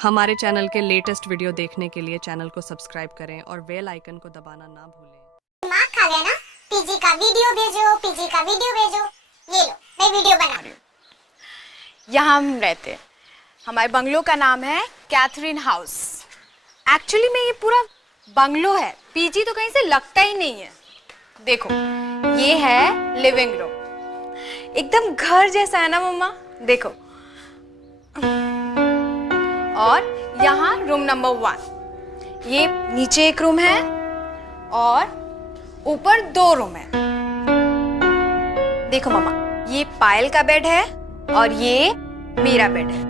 हमारे चैनल के latest video देखने के लिए चैनल को सब्सक्राइब करें और बेल आइकन को दबाना ना भूलें। दिमाग खा गया ना? पीजी का वीडियो भेजो, पीजी का वीडियो भेजो। ये लो, मैं वीडियो बना रही हूँ। यहाँ हम रहते हैं। हमारे बंगलो का नाम है कैथरीन हाउस। एक्चुअली में ये पूरा बंगलो है, पीजी तो कहीं से लगता ही नहीं है। देखो, ये है लिविंग रूम, एकदम घर जैसा है ना मम्मा? देखो, और यहाँ रूम नंबर 1। ये नीचे एक रूम है और ऊपर 2 रूम है। देखो मम्मा, ये पायल का बेड है और ये मेरा बेड है,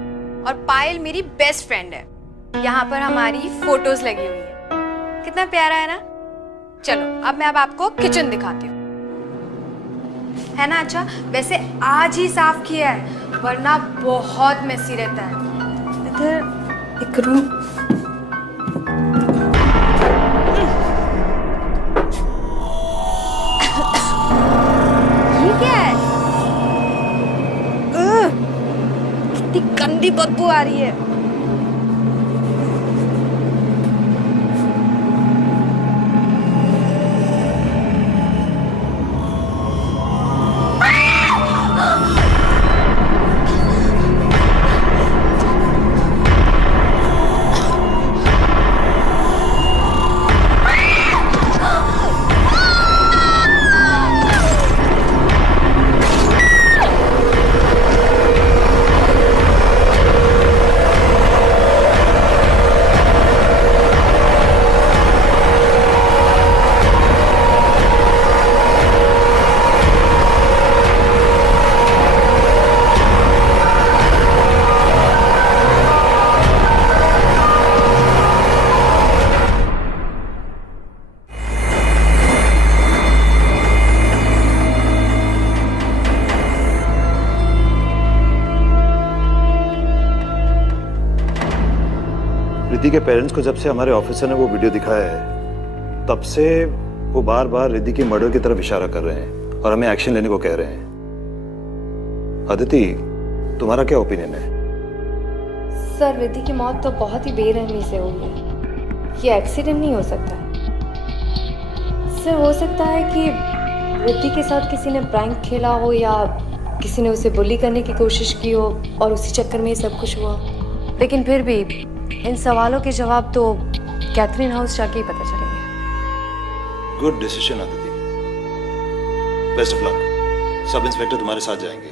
और पायल मेरी बेस्ट फ्रेंड है। यहाँ पर हमारी फोटोज लगी हुई है। कितना प्यारा है ना? चलो अब मैं आपको किचन दिखाती हूँ, है ना? अच्छा, वैसे आज ही साफ किया है, वरना बहुत मेसी रहता है। इधर एक रूम, ये क्या है? कितनी गंदी बदबू आ रही है। रिद्धि के पेरेंट्स को जब से हमारे ऑफिसर ने वो वीडियो दिखाया है, तब से वो बार बार रिद्धि की मर्डर की तरफ इशारा कर रहे हैं और हमें एक्शन लेने को कह रहे हैं। अदिति, तुम्हारा क्या ओपिनियन है? सर, रिद्धि की मौत तो बहुत ही बेरहमी से हुई है। ये एक्सीडेंट नहीं हो सकता है। सर, हो सकता है कि रिद्धि के साथ किसी ने प्रैंक खेला हो या किसी ने उसे बुली करने की कोशिश की हो और उसी चक्कर में ये सब कुछ हुआ। लेकिन फिर भी इन सवालों के जवाब तो कैथरीन हाउस जाके ही पता चलेंगे। Good decision Aditi, best of luck. Sub inspector तुम्हारे साथ जाएंगे।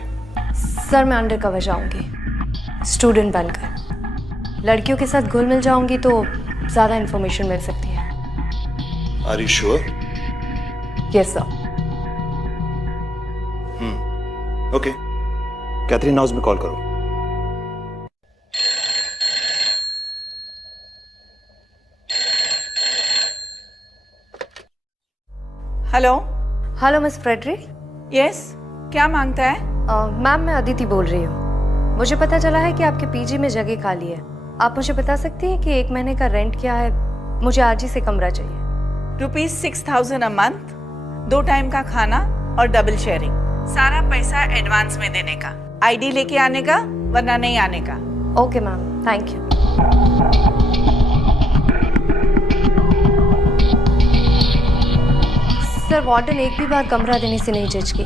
सर, मैं अंडर कवर जाऊंगी स्टूडेंट बनकर। लड़कियों के साथ घुल मिल जाऊंगी तो ज्यादा इंफॉर्मेशन मिल सकती है। Are you sure? Yes sir. Okay, Catherine house में कॉल करो। Hello. Hello miss Frederick. Yes, क्या मांगता है? मैम, मैं अदिति बोल रही हूँ। मुझे पता चला है कि आपके पीजी में जगह खाली है। आप मुझे बता सकती हैं कि 1 महीने का रेंट क्या है? मुझे आज ही से कमरा चाहिए। ₹6,000 अ मंथ, 2 टाइम का खाना और डबल शेयरिंग। सारा पैसा एडवांस में देने का, आईडी लेके आने का, वरना नहीं आने का। Okay ma'am, thank you. Sir, warden एक भी बार कमरा देने से नहीं जज की।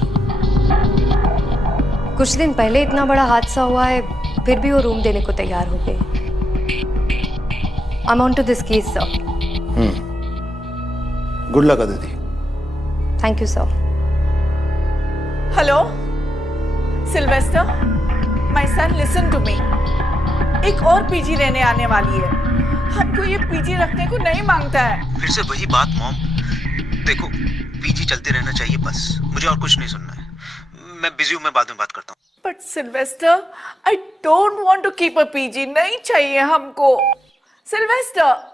कुछ दिन पहले इतना बड़ा हादसा हुआ है, फिर भी वो रूम देने को तैयार हो गए। I am on to this case sir. Good luck Aditi. Thank you sir. Hello Sylvester, my son, listen to me. एक और पीजी लेने आने वाली है। हमको ये पीजी रखने को नहीं मांगता है। फिर से वही बात मॉम। देखो, पीजी चलते रहना चाहिए बस, मुझे और कुछ नहीं सुनना है। मैं बिजी हूँ, मैं बाद में बात करता हूँ। But Sylvester, I don't want to keep a PG. नहीं चाहिए हमको सिल्वेस्टर।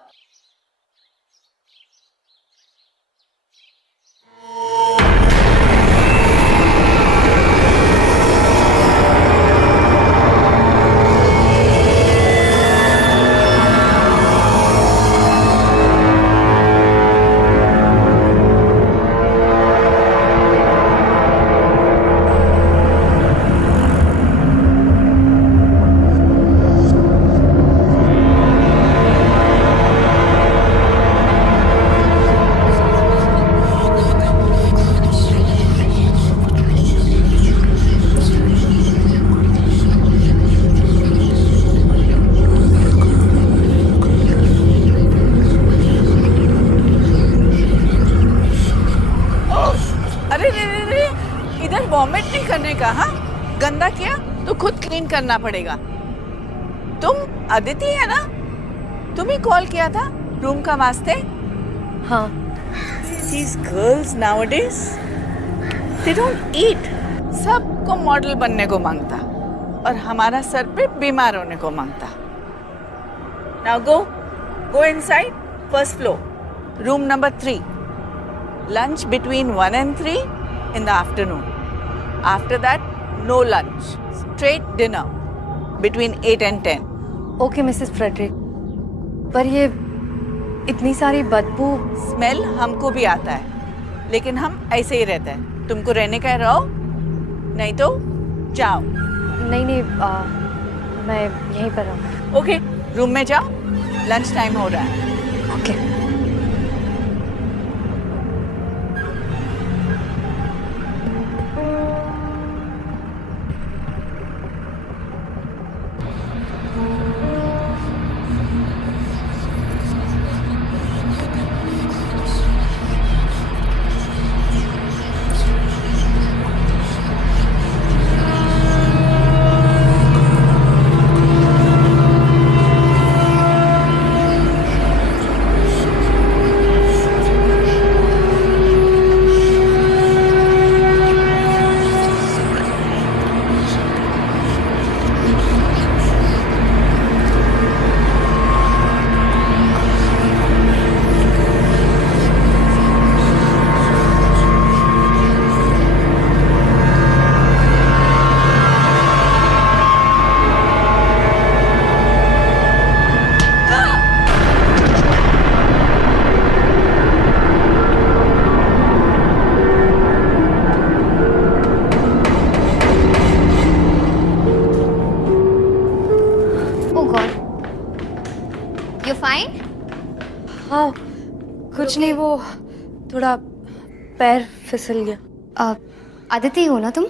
का? हाँ, गंदा किया तो खुद क्लीन करना पड़ेगा। तुम अदिति है ना? तुम ही कॉल किया था रूम का वास्ते? हाँ। These girls nowadays, they don't eat. सबको मॉडल बनने को मांगता और हमारा सर पे बीमार होने को मांगता। Now go inside, first floor, room number 3. Lunch between 1 and 3 in the afternoon. After that, no lunch. Straight dinner between 8 and 10. Okay Mrs Frederick, पर ये इतनी सारी बदबू। स्मेल हमको भी आता है, लेकिन हम ऐसे ही रहते हैं। तुमको रहने का है रहो, नहीं तो जाओ। नहीं, मैं यहीं पर हूँ। ओके, रूम में जाओ, लंच टाइम हो रहा है। ओके। हाँ, कुछ नहीं, वो थोड़ा पैर फिसल गया। अदिति हो ना तुम?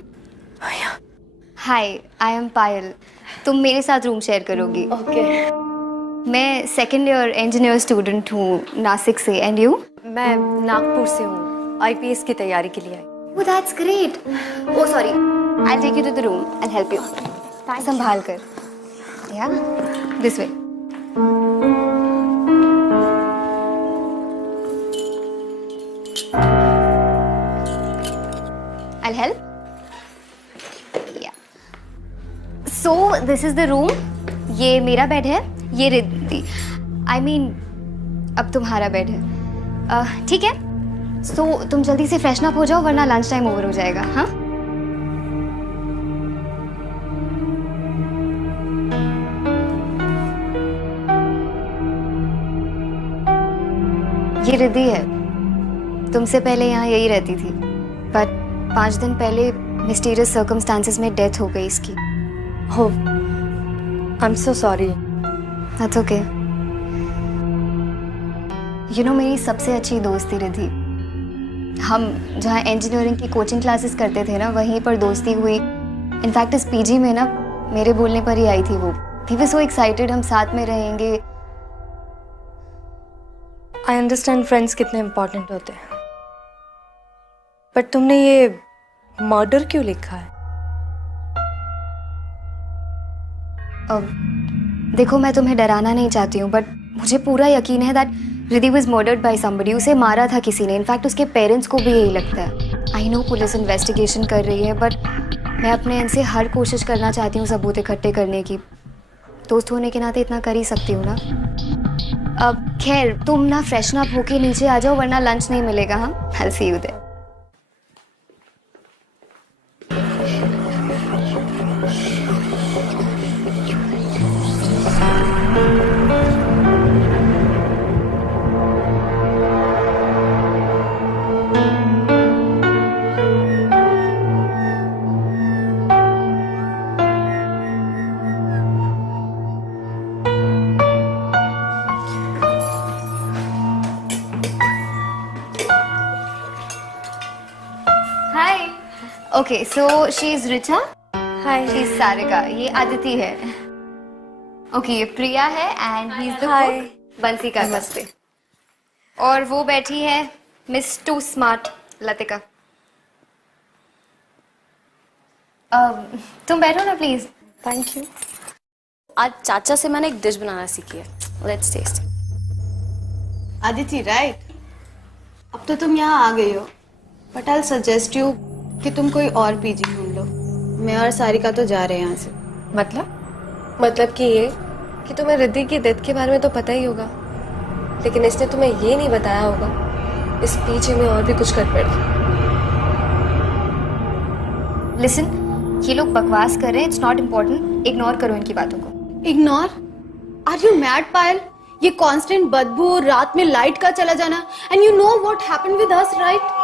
Hi, I am Payal. तुम मेरे साथ रूम शेयर करोगी? ओके। मैं सेकेंड ईयर इंजीनियर स्टूडेंट हूँ नासिक से। And you? मैं नागपुर से हूँ, आईपीएस की तैयारी के लिए आई। Oh that's great. Oh sorry, I take you to the room and help you. संभाल कर। Yeah this way. I'll help. Yeah. So this is the room. ये मेरा बेड है, ये रिद्धि। I mean, अब तुम्हारा बेड है। ठीक है? So तुम जल्दी से फ्रेशन अप हो जाओ वरना लंच टाइम ओवर हो जाएगा। हाँ? ये रिद्धि है। तुमसे पहले यहाँ यही रहती थी, पर 5 दिन पहले मिस्टीरियस सर्कमस्टांसेस में डेथ हो गई इसकी। हो, I am so sorry. That's okay. You know, मेरी सबसे अच्छी दोस्त थी रिद्धि। हम जहाँ इंजीनियरिंग की कोचिंग क्लासेस करते थे ना, वहीं पर दोस्ती हुई। इनफैक्ट इस पीजी में ना मेरे बोलने पर ही आई थी वो। वी वर सो एक्साइटेड, हम साथ में रहेंगे। आई अंडरस्टैंड फ्रेंड्स कितने इम्पोर्टेंट होते हैं, पर तुमने ये मर्डर क्यों लिखा है? देखो, मैं तुम्हें डराना नहीं चाहती हूँ, बट मुझे पूरा यकीन है that Riddhi was murdered by somebody. उसे मारा था किसी ने। इनफैक्ट उसके पेरेंट्स को भी यही लगता है। आई नो पुलिस इन्वेस्टिगेशन कर रही है, बट मैं अपने इनसे हर कोशिश करना चाहती हूँ सबूत इकट्ठे करने की। दोस्त होने के नाते इतना कर ही सकती हूँ ना। अब खैर, तुम ना फ्रेशन अप होके नीचे आ जाओ वरना लंच नहीं मिलेगा। हाँ, I see you there. Okay, so she is Richa. Hi. She is Sarika. ये आदिति है. Okay, ये प्रिया है and he is the cook. बंसी का नमस्ते. और वो बैठी है Miss Too Smart लतिका. तुम बैठो ना प्लीज। Thank you. आज चाचा से मैंने एक डिश बनाना सीखी है, लेट्स टेस्ट। आदिति राइट, अब तो तुम यहाँ आ गई हो, बट आई सजेस्ट यू कि तुम कोई और पीजी ढूंढ लो। मैं और सारिका तो जा रहे हैं यहाँ से। मतलब कि ये कि तुम्हें रिद्धि की डेथ के बारे में तो पता ही होगा, लेकिन इसने तुम्हें ये नहीं बताया होगा इस पीछे में और भी कुछ गड़बड़ है। लिसन, ये लोग बकवास कर रहे हैं, इट्स नॉट इम्पोर्टेंट, इग्नोर करो इनकी बातों को। इग्नोर? आर यू मैड पायल? ये कांस्टेंट बदबू, रात में लाइट का चला जाना, and you know what happened with us right?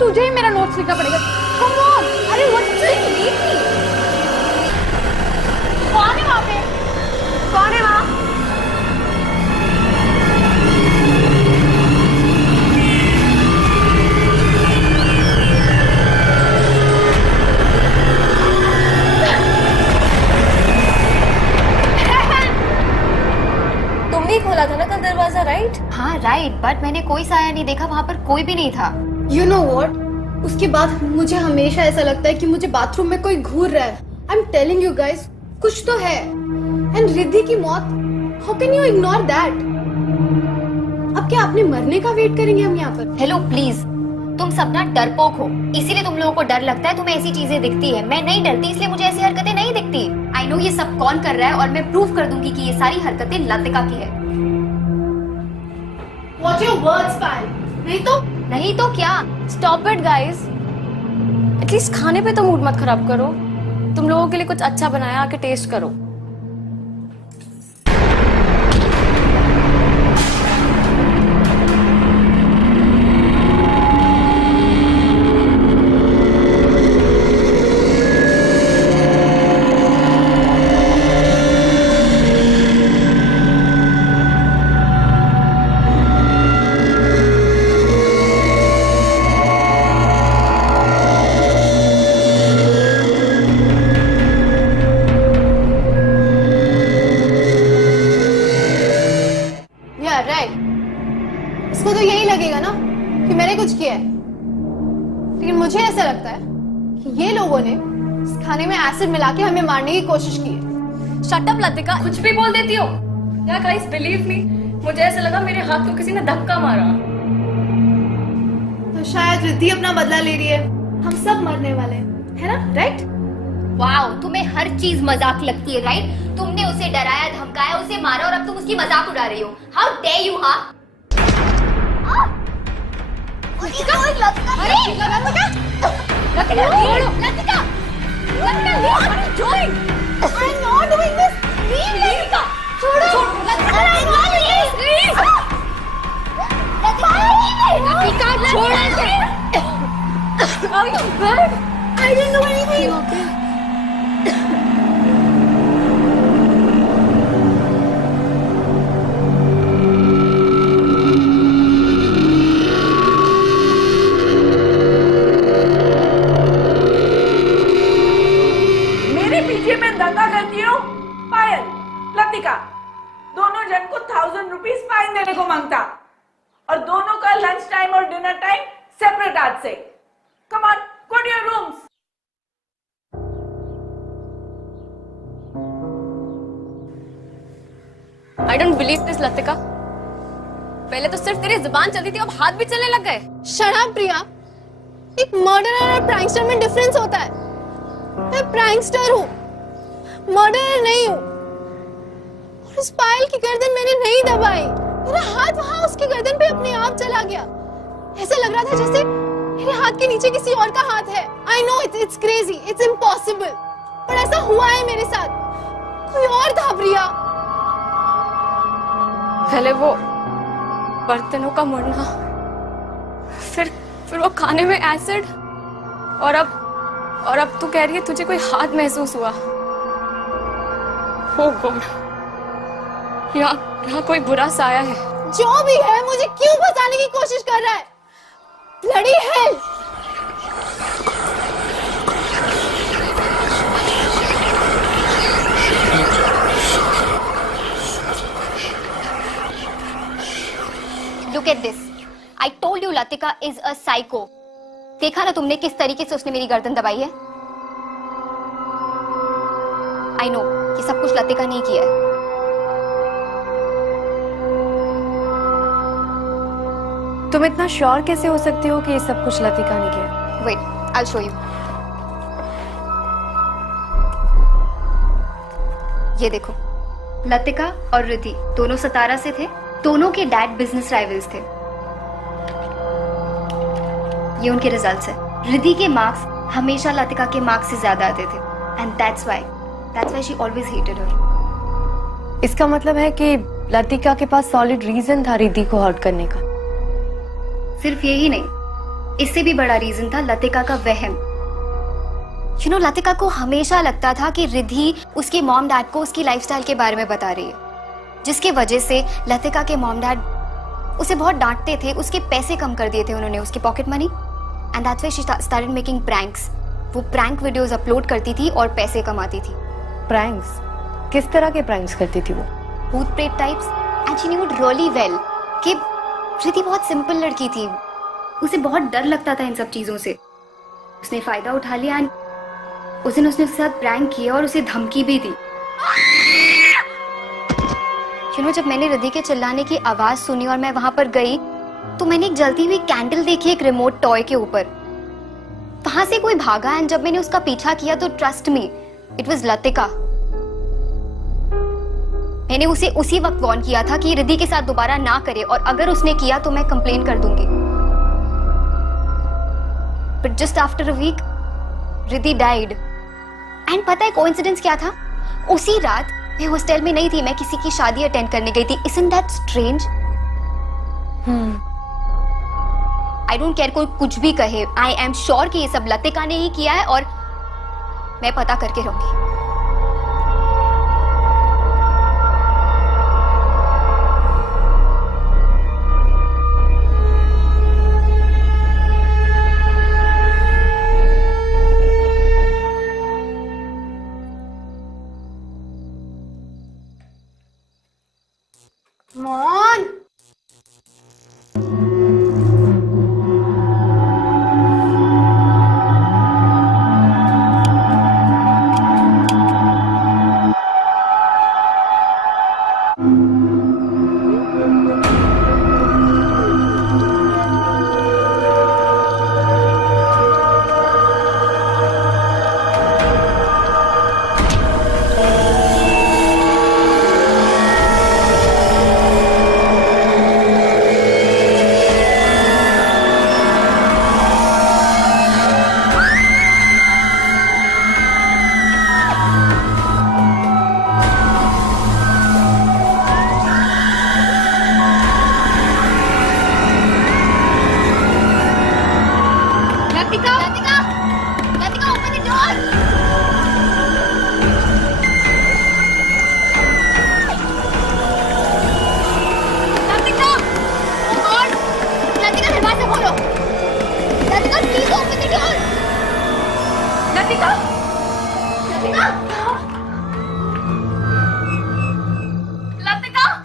तुझे ही मेरा नोट्स लिखना पड़ेगा। Come on! अरे what's doing? Leave me. कौन है वहाँ पे? कौन है वहाँ? तुमने ही खोला था ना कल दरवाजा, राइट? हाँ राइट, बट मैंने कोई साया नहीं देखा, वहाँ पर कोई भी नहीं था। You know what? उसके बाद मुझे हमेशा ऐसा लगता है कि मुझे बाथरूम में कोई घूर रहा है। I'm telling you guys, कुछ तो है। And रिद्धि की मौत, how can you ignore that? अब क्या आपने मरने का वेट करेंगे हम यहाँ पर? हेलो प्लीज, तुम सब ना डरपोक हो, इसीलिए तुम लोगों को डर लगता है, तुम्हें ऐसी चीजें दिखती है। मैं नहीं डरती, इसलिए मुझे ऐसी हरकतें नहीं दिखती। आई नो ये सब कौन कर रहा है, और मैं प्रूव कर दूंगी कि ये सारी हरकतें लतिका की है। Watch your words, पायल। नहीं तो क्या? स्टॉप इट गाइस, एटलीस्ट खाने पे तो मूड मत खराब करो। तुम लोगों के लिए कुछ अच्छा बनाया, आके टेस्ट करो। इसको तो यही लगेगा ना कि मैंने कुछ किया है, लेकिन मुझे ऐसा लगता है कि ये लोगों ने इस खाने में एसिड मिला के हमें मारने की कोशिश की है। शट अप लतिका, कुछ भी बोल देती हो। या गाइस बिलीव मी, मुझे ऐसा लगा मेरे हाथ को किसी ने धक्का मारा। तो शायद रिद्धि अपना बदला ले रही है, हम सब मरने वाले हैं, है ना? राइट? वाओ, तुम्हें हर चीज मजाक लगती है, राइट? तुमने उसे डराया, धमकाया, उसे मारा, और अब तुम उसकी मजाक उड़ा रही हो। How dare you! हाँ, लतिका, अरे Latika, Latika, Latika, what are you doing? I'm not doing this. Leave Latika, छोड़ो, लतिका, please. लतिका, छोड़ो इसे. Are you bad? I didn't do anything. Okay. Latika दोनों जन को 1000 रुपीज फाइन देने को मांगता, और दोनों का लंच टाइम और डिनर टाइम सेपरेट आज से। Come on, go to your rooms. I don't believe this Latika, पहले तो सिर्फ तेरी जुबान चलती थी, अब हाथ भी चलने लग गए। शट अप प्रिया, एक मर्डरर और प्रैंकस्टर में डिफरेंस होता है। मैं प्रैंकस्टर हूँ, मर्डरर नहीं हूँ। और उस पायल की गर्दन मैंने नहीं दबाई, मेरा हाथ वहां उसकी गर्दन पे अपने आप चला गया। ऐसा लग रहा था जैसे मेरे हाथ के नीचे किसी और का हाथ है। I know it's crazy, it's impossible, पर ऐसा हुआ है मेरे साथ। कोई और था प्रिया। पहले वो बर्तनों का मुड़ना, फिर वो खाने में एसिड, और अब तू कह रही है तुझे कोई हाथ महसूस हुआ। ओ गॉड, यहाँ कोई बुरा साया है। जो भी है, मुझे क्यों बचाने की कोशिश कर रहा है? Bloody hell! Look at this. I told you Latika is a psycho. देखा ना तुमने किस तरीके से उसने मेरी गर्दन दबाई है? I know, ये सब कुछ लतिका ने किया है। तुम इतना श्योर कैसे हो सकते हो कि ये सब कुछ लतिका ने किया? Wait, I'll show you. ये देखो, लतिका और रिद्धि दोनों सतारा से थे। दोनों के डैड बिजनेस राइवल्स थे। ये उनके रिजल्ट्स है। रिद्धि के मार्क्स हमेशा लतिका के मार्क्स से ज्यादा आते थे, and that's why she always hated her. इसका मतलब है कि लतिका के पास सॉलिड रीजन था रिद्धि को हर्ट करने का। सिर्फ यही नहीं, इससे भी बड़ा रीजन था लतिका का वहम। यू नो, लतिका को हमेशा लगता था कि रिद्धि उसके मॉम डैड को उसकी लाइफस्टाइल के बारे में बता रही है, जिसकी वजह से लतिका के मॉम डैड उसे बहुत डांटते थे। उसके पैसे कम कर दिए थे उन्होंने, उसकी pocket money, and that's why she started making pranks. वो प्रैंक वीडियोस अपलोड करती थी और पैसे कमाती थी। प्रैंक्स? किस तरह के प्रैंक्स करती थी वो? भूत प्रेत types, and she knew it really well कि रिद्धि बहुत सिंपल लड़की थी। उसे बहुत डर लगता था इन सब चीजों से। उसने फायदा उठा लिया, एंड उस दिन उसने उसके साथ प्रैंक किया और उसे धमकी भी दी। यू नो, जब मैंने रिद्धि के चिल्लाने की आवाज सुनी और मैं वहां पर गई, तो मैंने एक जलती हुई कैंडल देखी एक रिमोट टॉय के ऊपर। वहां से कोई भागा, एंड जब मैंने उसका पीछा किया तो trust me, it was Latika. मैंने उसे उसी वक्त वार्न किया था कि रिद्धि के साथ दोबारा ना करे, और अगर उसने किया तो मैं कंप्लेन कर दूंगी। But just after a week Riddhi died. And पता है कोइंसिडेंस क्या था? उसी रात मैं हॉस्टल में नहीं थी, मैं किसी की शादी अटेंड करने गई थी। Isn't that strange? I don't care कोई कुछ भी कहे, I am sure कि ये सब लतिका ने ही किया है, और मैं पता करके रहूंगी। मॉन,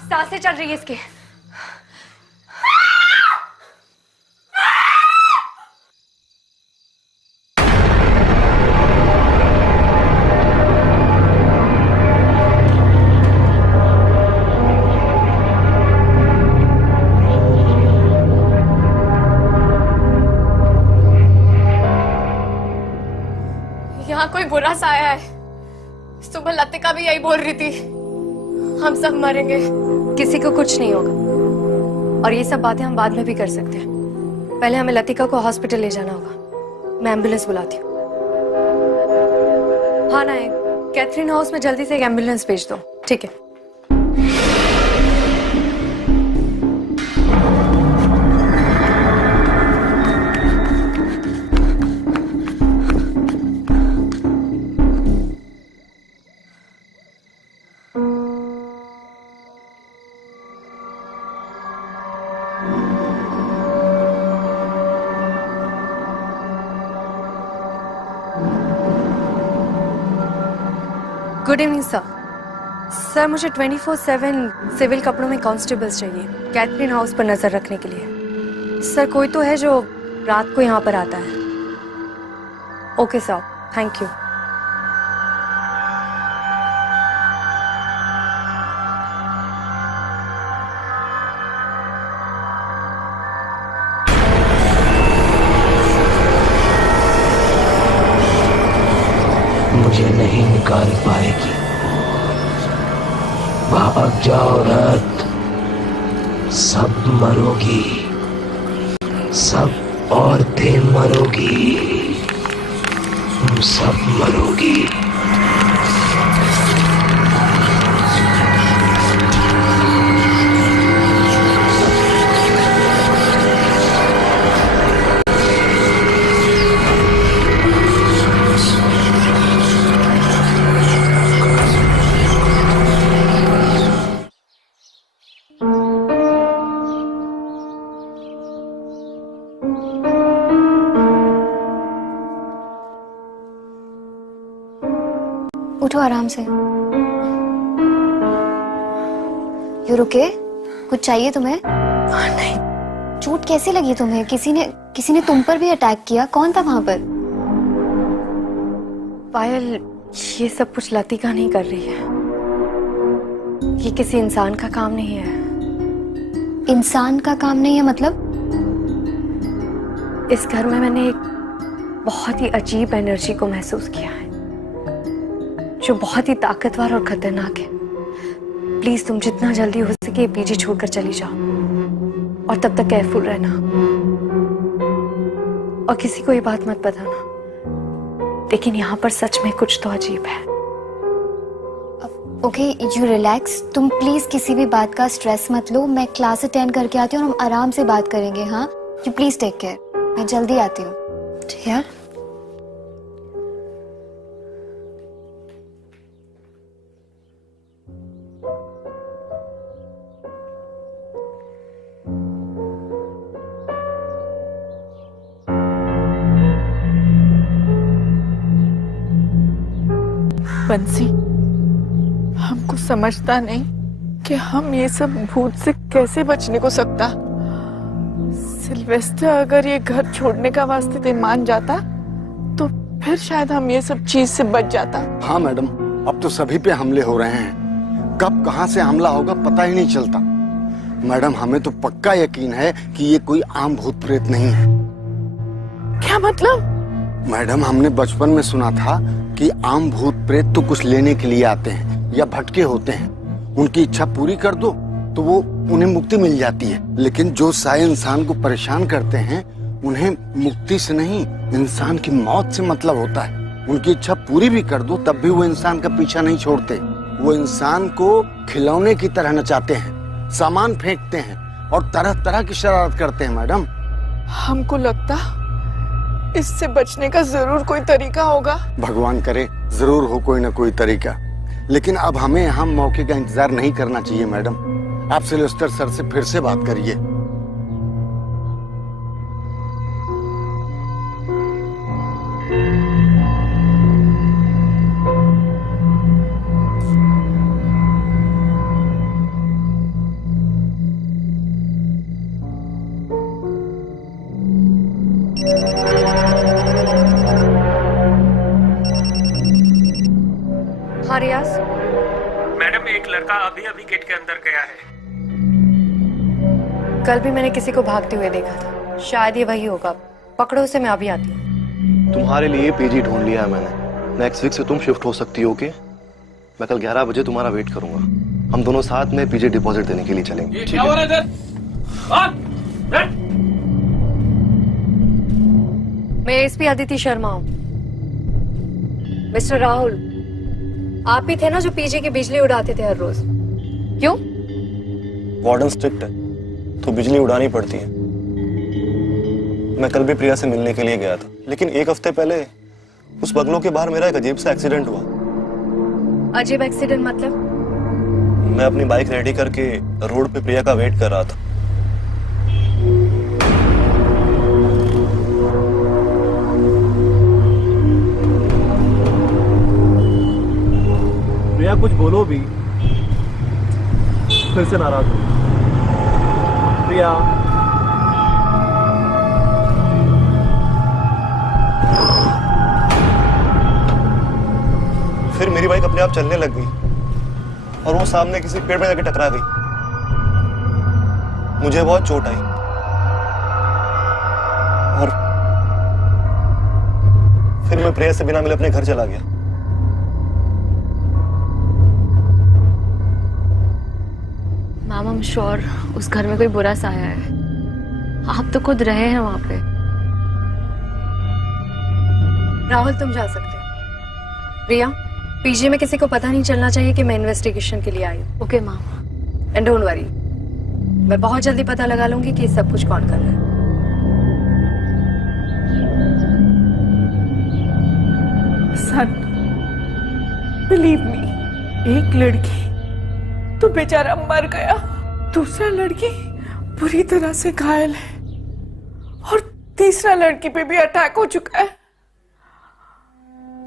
सांसें चल रही है इसके। यहाँ कोई बुरा साया है। सुबह लतिका भी यही बोल रही थी, हम सब मरेंगे। किसी को कुछ नहीं होगा, और ये सब बातें हम बाद में भी कर सकते हैं। पहले हमें लतिका को हॉस्पिटल ले जाना होगा। मैं एम्बुलेंस बुलाती हूँ। हाँ नायक, कैथरीन हाउस में जल्दी से एक एम्बुलेंस भेज दो। ठीक है। Good evening sir. सर मुझे 24/7 सिविल कपड़ों में कांस्टेबल्स चाहिए कैथरीन हाउस पर नजर रखने के लिए। सर कोई तो है जो रात को यहाँ पर आता है? Okay sir, thank you. मुझे नहीं निकाल पाएगी। भाग जाओ रात, सब मरोगी, सब औरतें मरोगी, तुम सब मरोगी। उठो आराम से। यू रुके? कुछ चाहिए तुम्हें? नहीं। चोट कैसे लगी तुम्हें? किसी ने तुम पर भी अटैक किया? कौन था वहां पर? पायल, ये सब कुछ लतिका नहीं कर रही है। ये किसी इंसान का काम नहीं है। इंसान का काम नहीं है मतलब? इस घर में मैंने एक बहुत ही अजीब एनर्जी को महसूस किया है जो बहुत ही ताकतवर और खतरनाक है। प्लीज तुम जितना जल्दी हो सके पीजी छोड़कर चली जाओ और तब तक केयरफुल रहना और किसी को ये बात मत बताना। लेकिन यहाँ पर सच में कुछ तो अजीब है। Okay, you relax. तुम प्लीज किसी भी बात का स्ट्रेस मत लो। मैं क्लास अटेंड करके आती हूँ और हम आराम से बात करेंगे। हाँ, यू प्लीज टेक केयर। मैं जल्दी आती हूँ। यार बंसी, हमको समझता नहीं कि हम ये सब भूत से कैसे बचने को सकता। सिल्वेस्टर अगर ये घर छोड़ने का वास्ते मान जाता तो फिर शायद हम ये सब चीज से बच जाता। हाँ मैडम, अब तो सभी पे हमले हो रहे हैं। कब कहाँ से हमला होगा पता ही नहीं चलता। मैडम, हमें तो पक्का यकीन है कि ये कोई आम भूत प्रेत नहीं है। क्या मतलब? मैडम, हमने बचपन में सुना था कि आम भूत प्रेत तो कुछ लेने के लिए आते हैं या भटके होते हैं। उनकी इच्छा पूरी कर दो तो वो उन्हें मुक्ति मिल जाती है। लेकिन जो सारे इंसान को परेशान करते हैं उन्हें मुक्ति से नहीं, इंसान की मौत से मतलब होता है। उनकी इच्छा पूरी भी कर दो तब भी वो इंसान का पीछा नहीं छोड़ते। वो इंसान को खिलौने की तरह नचाते हैं, सामान फेंकते हैं और तरह तरह की शरारत करते हैं। मैडम, हमको लगता इससे बचने का जरूर कोई तरीका होगा। भगवान करे जरूर हो कोई ना कोई तरीका। लेकिन अब हमें यहाँ मौके का इंतजार नहीं करना चाहिए। मैडम, आप सिल्वेस्टर सर से फिर से बात करिए। हाँ रियाज। मैडम, एक लड़का अभी अभी गेट के अंदर गया है। कल भी मैंने किसी को भागते हुए देखा था। शायद ये वही होगा। पकड़ो उसे, मैं अभी आती हूँ। तुम्हारे लिए पीजी ढूंढ लिया है मैंने। नेक्स्ट वीक से तुम शिफ्ट हो सकती हो। ओके, मैं कल 11 बजे तुम्हारा वेट करूंगा। हम दोनों साथ में पीजी डिपॉजिट देने के लिए चलेंगे। ठीक है? मैं एसपी अदिति शर्मा हूँ। मिस्टर राहुल, आप ही थे ना जो पीजी की बिजली उड़ाते थे हर रोज? क्यों? वार्डन स्ट्रिक्ट है तो बिजली उड़ानी पड़ती है। मैं कल भी प्रिया से मिलने के लिए गया था, लेकिन एक हफ्ते पहले उस बंगलों के बाहर मेरा एक अजीब सा एक्सीडेंट हुआ। अजीब एक्सीडेंट मतलब? मैं अपनी बाइक रेडी करके रोड पे प्रिया का वेट कर रहा था। प्रिया कुछ बोलो भी, फिर से नाराज हो। प्रिया, फिर मेरी बाइक अपने आप चलने लग गई और वो सामने किसी पेड़ में जाके टकरा गई। मुझे बहुत चोट आई और फिर मैं प्रिया से बिना मिले अपने घर चला गया। मैम, आई एम श्योर उस घर में कोई बुरा साया है। आप तो खुद रहे हैं वहां पे। राहुल, तुम जा सकते हो। प्रिया, पीजी में किसी को पता नहीं चलना चाहिए कि मैं इन्वेस्टिगेशन के लिए आई हूँ। Okay ma'am, and don't worry, मैं बहुत जल्दी पता लगा लूंगी कि सब कुछ कौन कर रहा है। सन, बिलीव मी, एक लड़की तो बेचारा मर गया, दूसरा लड़की बुरी तरह से घायल है और तीसरा लड़की पे भी अटैक हो चुका है।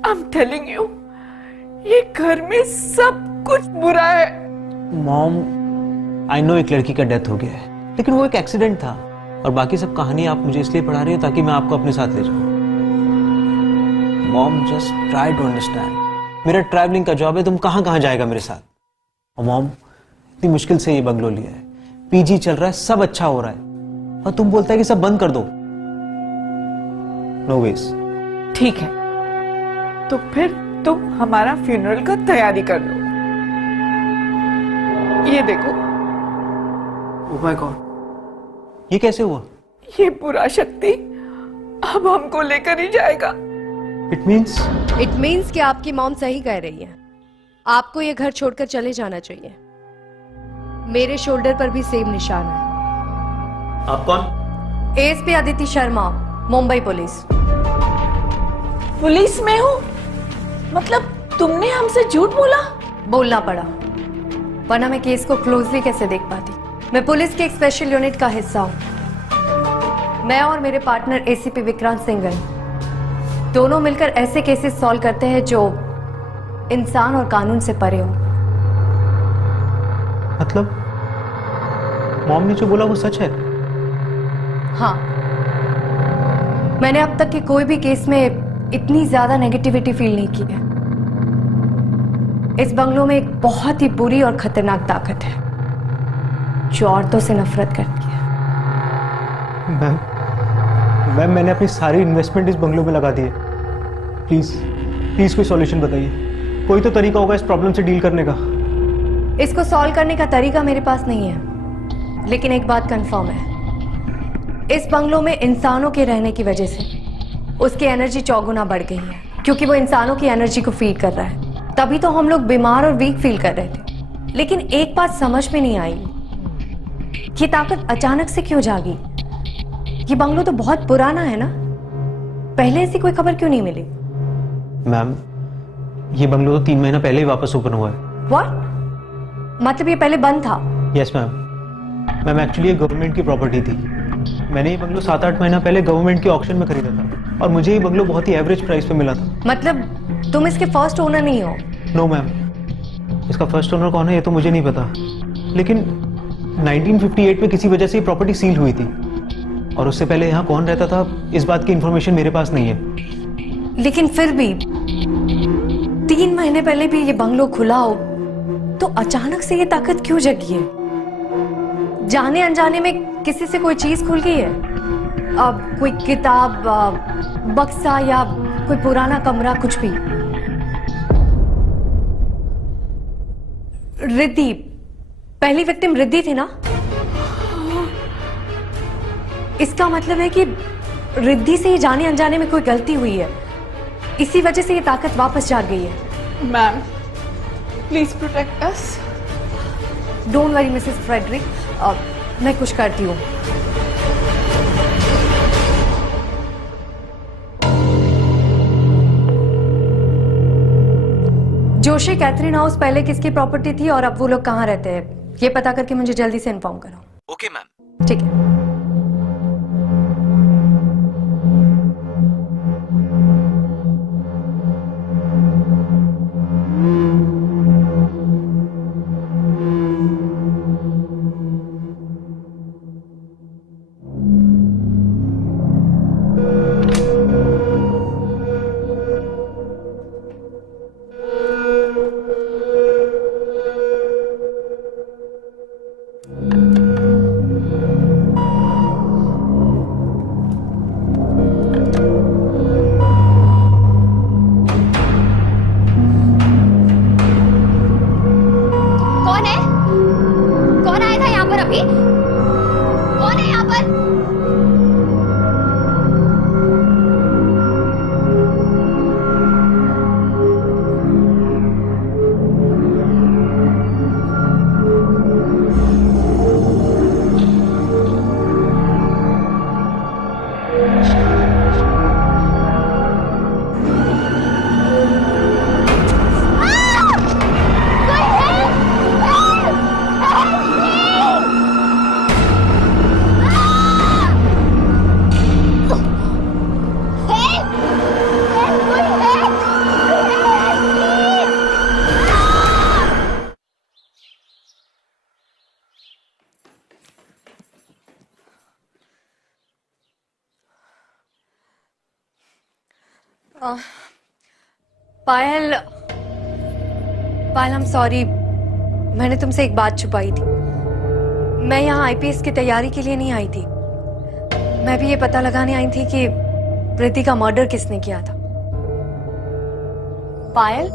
आई एम टेलिंग यू, ये घर में सब कुछ बुरा है। मॉम, आई नो एक लड़की का डेथ हो गया है, लेकिन वो एक एक्सीडेंट था और बाकी सब कहानी आप मुझे इसलिए पढ़ा रही हो ताकि मैं आपको अपने साथ ले जाऊं। Mom, just try to understand. मेरा ट्रैवलिंग का जॉब है, तुम कहां कहां जाएगा मेरे साथ? और मॉम, इतनी मुश्किल से ये बंगलो लिया है, पीजी चल रहा है, सब अच्छा हो रहा है, और तुम बोलता है कि सब बंद कर दो। No ways. ठीक है, तो फिर तुम हमारा फ्यूनरल का तैयारी कर लो। ये देखो। ओह माय गॉड, ये कैसे हुआ? ये बुरा शक्ति अब हमको लेकर ही जाएगा। इट मीन्स कि आपकी मॉम सही कह रही है। आपको ये घर छोड़कर चले जाना चाहिए। मेरे शोल्डर पर भी सेम निशान है। आप कौन? SP Aditi Sharma, Mumbai police. Police में हो? मतलब तुमने हमसे झूठ बोला? बोलना पड़ा, वरना मैं केस को क्लोजली कैसे देख पाती। मैं पुलिस के एक स्पेशल यूनिट का हिस्सा हूँ। मैं और मेरे पार्टनर एसीपी विक्रांत सिंघल दोनों मिलकर ऐसे केसेस सॉल्व करते हैं जो इंसान और कानून से परे हो। मतलब मॉम ने जो बोला वो सच है? हाँ, मैंने अब तक के कोई भी केस में इतनी ज्यादा नेगेटिविटी फील नहीं की है। इस बंगलों में एक बहुत ही बुरी और खतरनाक ताकत है जो औरतों से नफरत करती है। मैम, मैंने अपनी सारी इन्वेस्टमेंट इस बंगलों में लगा दी है। प्लीज कोई सॉल्यूशन बताइए। कोई तो तरीका होगा इस प्रॉब्लम से डील करने का। इसको सॉल्व करने का तरीका मेरे पास नहीं है, लेकिन एक बात कंफर्म है, इस बंगलों में इंसानों के रहने की वजह से उसकी एनर्जी चौगुना बढ़ गई है, क्योंकि वो इंसानों की एनर्जी को फीड कर रहा है। तभी तो हम लोग बीमार और वीक फील कर रहे थे। लेकिन एक बात समझ में नहीं आई, ये ताकत अचानक से क्यों जागी? ये बंगलो तो बहुत पुराना है ना, पहले ऐसी कोई खबर क्यों नहीं मिली? मैम, ये बंगलो तो 3 महीना पहले ही वापस ओपन हुआ है। व्हाट? मतलब ये पहले बंद था? यस मैम, एक्चुअली ये गवर्नमेंट की प्रॉपर्टी थी। मैंने ये बंगलो 7-8 महीना पहले गवर्नमेंट के ऑक्शन में खरीदा था और मुझे ये बंगलो बहुत ही एवरेज प्राइस पे मिला था। मतलब तुम इसके फर्स्ट ओनर नहीं हो? नो मैम, इसका फर्स्ट ओनर कौन है ये तो मुझे नहीं पता, लेकिन 1958 में किसी वजह से ये प्रॉपर्टी सील हुई थी और उससे पहले यहाँ कौन रहता था इस बात की इंफॉर्मेशन मेरे पास नहीं है। लेकिन फिर भी 3 महीने पहले भी ये बंगलो खुला हो तो अचानक से ये ताकत क्यों जगी है? जाने अनजाने में किसी से कोई चीज खुल गई है? अब कोई किताब, बक्सा या कोई पुराना कमरा, कुछ भी। रिद्धि, पहली विक्टिम रिद्धि थी ना? इसका मतलब है कि रिद्धि से ये जाने अनजाने में कोई गलती हुई है, इसी वजह से ये ताकत वापस जाग गई है। Ma'am please protect us. Don't worry Mrs Frederick, मैं कुछ करती हूँ। जोशी कैथरीन हाउस पहले किसकी प्रॉपर्टी थी और अब वो लोग कहाँ रहते हैं, ये पता करके मुझे जल्दी से इन्फॉर्म करो। Okay ma'am. ठीक है। कौन है? कौन आया था यहाँ पर अभी? कौन है यहाँ पर? पायल, पायल I'm सॉरी, मैंने तुमसे एक बात छुपाई थी। मैं यहाँ आईपीएस की तैयारी के लिए नहीं आई थी, मैं भी ये पता लगाने आई थी कि प्रीति का मर्डर किसने किया था। पायल,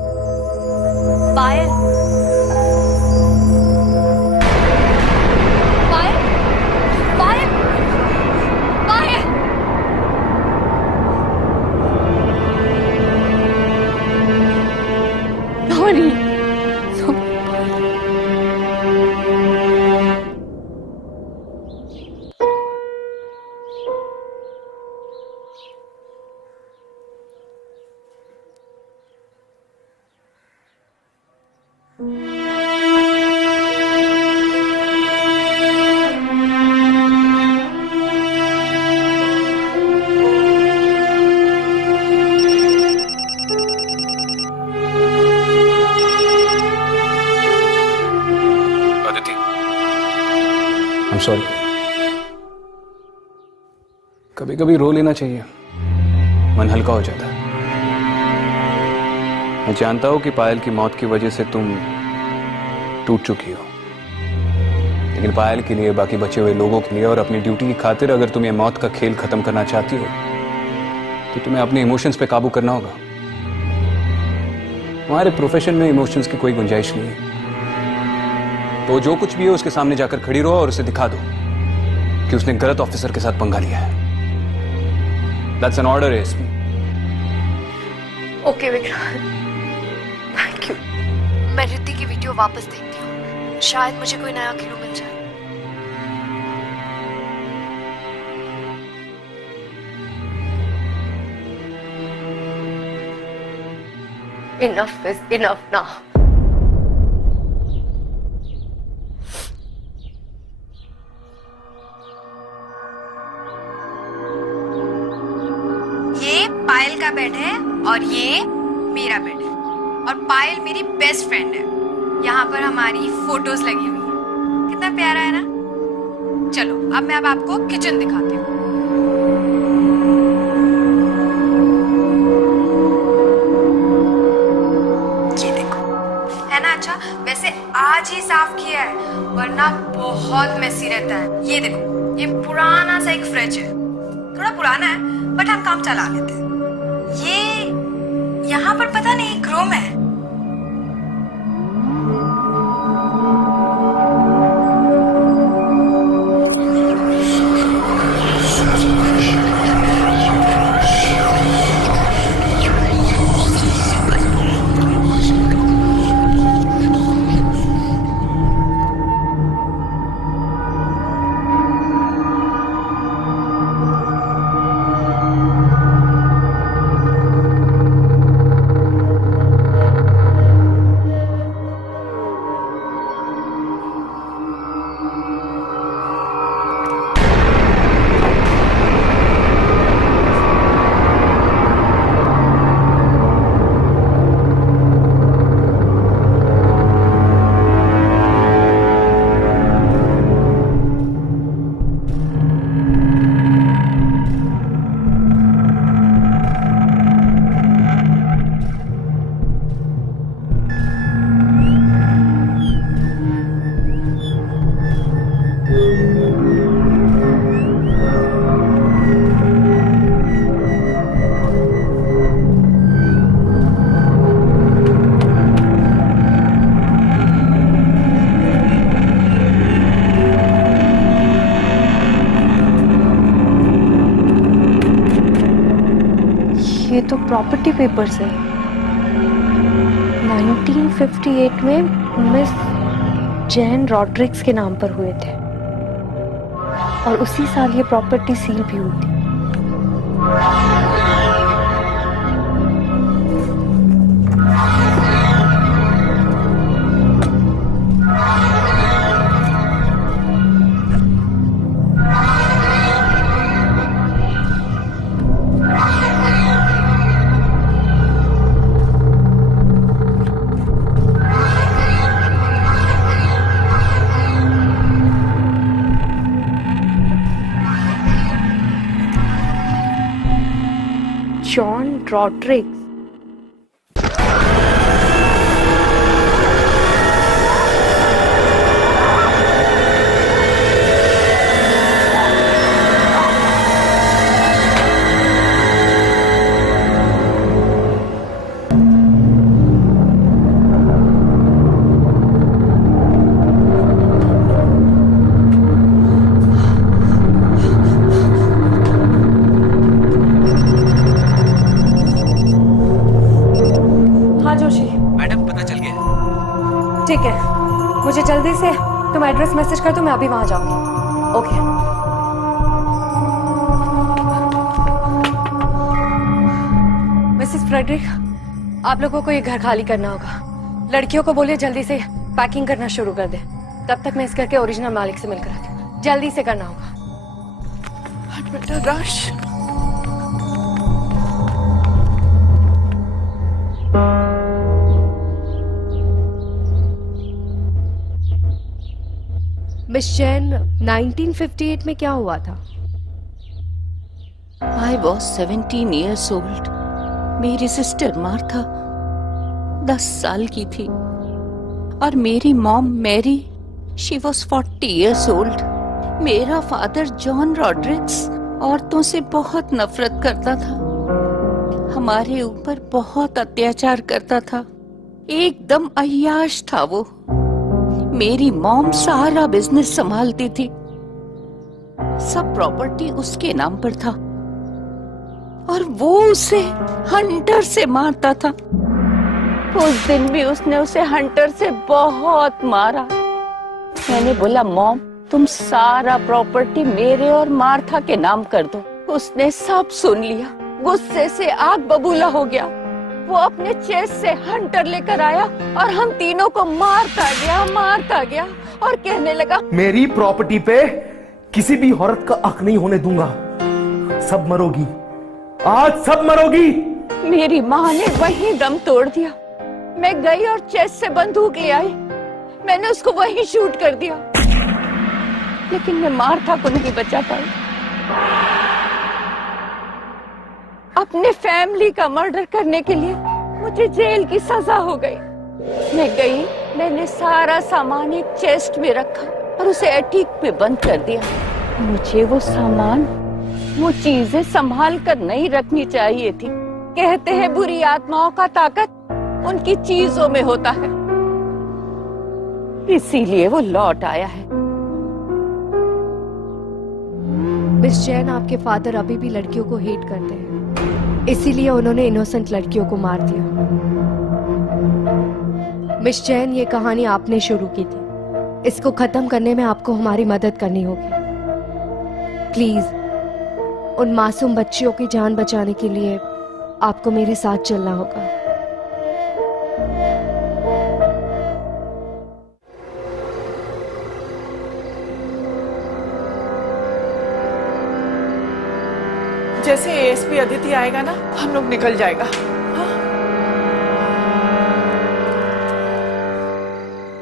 पायल, पायल, पायल, पायल। Sorry. सॉरी, कभी कभी रो लेना चाहिए, मन हल्का हो जाता है। मैं जानता हूं कि पायल की मौत की वजह से तुम टूट चुकी हो, लेकिन पायल के लिए, बाकी बचे हुए लोगों के लिए और अपनी ड्यूटी की खातिर अगर तुम ये मौत का खेल खत्म करना चाहती हो तो तुम्हें अपने इमोशंस पे काबू करना होगा। हमारे प्रोफेशन में इमोशंस की कोई गुंजाइश नहीं है, तो जो कुछ भी है उसके सामने जाकर खड़ी रहो और उसे दिखा दो कि उसने गलत ऑफिसर के साथ पंगा लिया है। That's an order, ASP. Okay Vikrant, thank you. मैं रिद्धि की वीडियो वापस देखती हूँ, शायद मुझे कोई नया क्लू मिल जाए। Enough is enough now. ये पायल का बेड है और ये मेरा बेड है, और पायल मेरी बेस्ट फ्रेंड है। यहाँ पर हमारी फोटोज लगी हुई है, कितना प्यारा है ना। चलो अब मैं आपको किचन दिखाती हूँ। ये देखो, है ना अच्छा। वैसे आज ही साफ किया है, वरना बहुत मेसी रहता है। ये देखो, ये पुराना सा एक फ्रिज है, थोड़ा पुराना है बट हम काम चला लेते हैं। ये यहाँ पर पता नहीं एक रूम है। ये तो प्रॉपर्टी पेपर्स है। 1958 में मिस जैन रॉड्रिक्स के नाम पर हुए थे और उसी साल ये प्रॉपर्टी सील भी हुई थी। जॉन रॉड्रिक्स। ठीक है, मुझे जल्दी से तुम एड्रेस मैसेज कर दो, मैं अभी वहां जाऊंगी। ओके। मिसेस फ्रेडरिक, आप लोगों को ये घर खाली करना होगा। लड़कियों को बोलिए जल्दी से पैकिंग करना शुरू कर दे। तब तक मैं इस घर के ओरिजिनल मालिक से मिलकर आती हूँ। जल्दी से करना होगा। हट बेटा, रश। मिस जैन, 1958 में क्या हुआ था? I was 17 years old. मेरी सिस्टर मार्था 10 साल की थी और मेरी mom Mary she was 40 years old. मेरा फादर जॉन रॉड्रिक्स औरतों से बहुत नफरत करता था, हमारे ऊपर बहुत अत्याचार करता था, एकदम अय्याश था वो। मेरी मॉम सारा बिजनेस संभालती थी, सब प्रॉपर्टी उसके नाम पर था और वो उसे हंटर से मारता था। उस दिन भी उसने उसे हंटर से बहुत मारा। मैंने बोला, मॉम तुम सारा प्रॉपर्टी मेरे और मार्था के नाम कर दो। उसने सब सुन लिया, गुस्से से आग बबूला हो गया। वो अपने चेस्ट से हंटर लेकर आया और हम तीनों को मारता गया और कहने लगा, मेरी प्रॉपर्टी पे किसी भी औरत का हक नहीं होने दूंगा। सब मरोगी, आज सब मरोगी। मेरी माँ ने वहीं दम तोड़ दिया। मैं गई और चेस्ट से बंदूक ले आई, मैंने उसको वहीं शूट कर दिया, लेकिन मैं मार्था को नहीं बचा पाई। अपने फैमिली का मर्डर करने के लिए मुझे जेल की सजा हो गई। मैं गई, मैंने सारा सामान एक चेस्ट में रखा और उसे एटीक पे बंद कर दिया। मुझे वो सामान, वो चीजें संभाल कर नहीं रखनी चाहिए थी। कहते हैं बुरी आत्माओं का ताकत उनकी चीजों में होता है, इसीलिए वो लौट आया है। मिस जैन, आपके फादर अभी भी लड़कियों को हेट करते हैं, इसीलिए उन्होंने इनोसेंट लड़कियों को मार दिया। मिस जैन, ये कहानी आपने शुरू की थी, इसको खत्म करने में आपको हमारी मदद करनी होगी। प्लीज उन मासूम बच्चियों की जान बचाने के लिए आपको मेरे साथ चलना होगा। जैसे एएसपी अदिति आएगा ना, हम लोग निकल जाएगा। हाँ?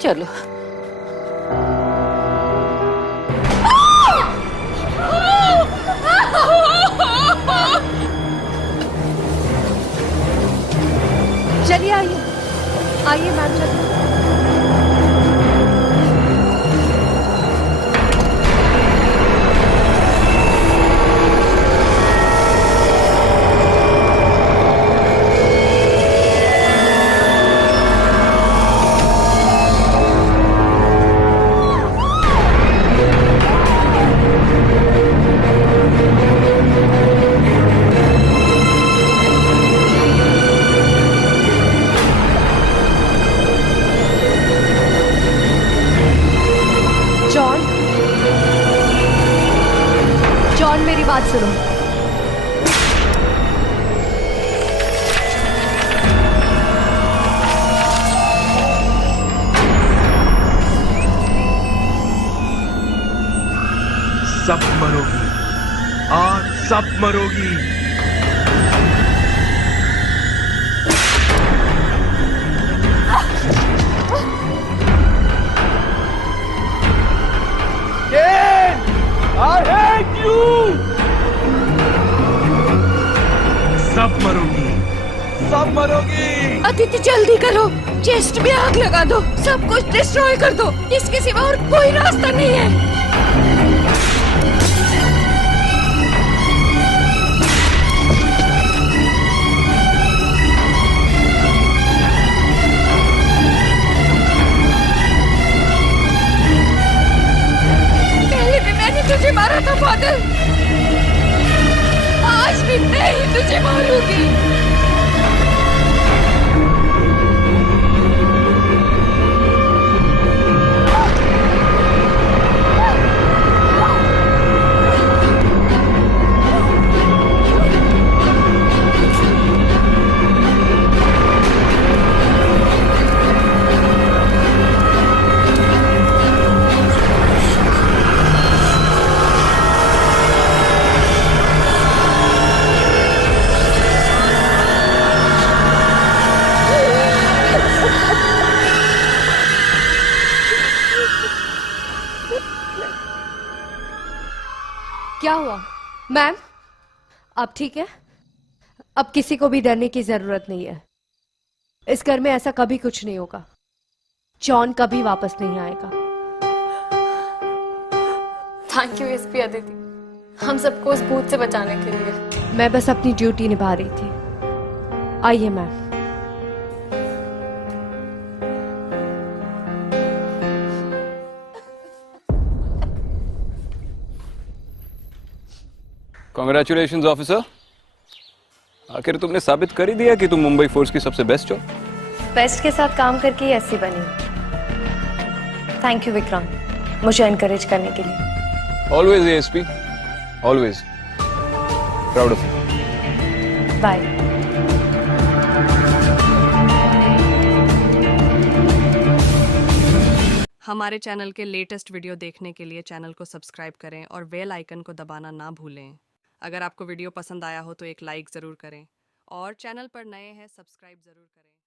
चलो। चलिए, आइए मैम, चलिए। जॉन मेरी बात सुनो। सब मरोगी, आज सब मरोगी। I hate you! सब मरोगी, सब मरोगी। अदिति जल्दी करो, चेस्ट में आग लगा दो, सब कुछ डिस्ट्रॉय कर दो, इसके सिवा और कोई रास्ता नहीं है। तुझे मारा था बादल, आज भी मैं ही तुझे मारूंगी। क्या हुआ मैम? अब ठीक है? अब किसी को भी डरने की जरूरत नहीं है। इस घर में ऐसा कभी कुछ नहीं होगा। जॉन कभी वापस नहीं आएगा। थैंक यू एसपी अदिति, हम सबको उस भूत से बचाने के लिए। मैं बस अपनी ड्यूटी निभा रही थी। आइए मैम। कांग्रेचुलेशंस ऑफिसर, आखिर तुमने साबित कर ही दिया कि तुम मुंबई फोर्स की सबसे बेस्ट हो। बेस्ट के साथ काम करके ही ऐसी बनी। थैंक यू विक्रम, मुझे एनकरेज करने के लिए। Always ASP, always proud of you. Bye. हमारे चैनल के लेटेस्ट वीडियो देखने के लिए चैनल को सब्सक्राइब करें और बेल आइकन को दबाना ना भूलें। अगर आपको वीडियो पसंद आया हो तो एक लाइक ज़रूर करें और चैनल पर नए हैं सब्सक्राइब ज़रूर करें।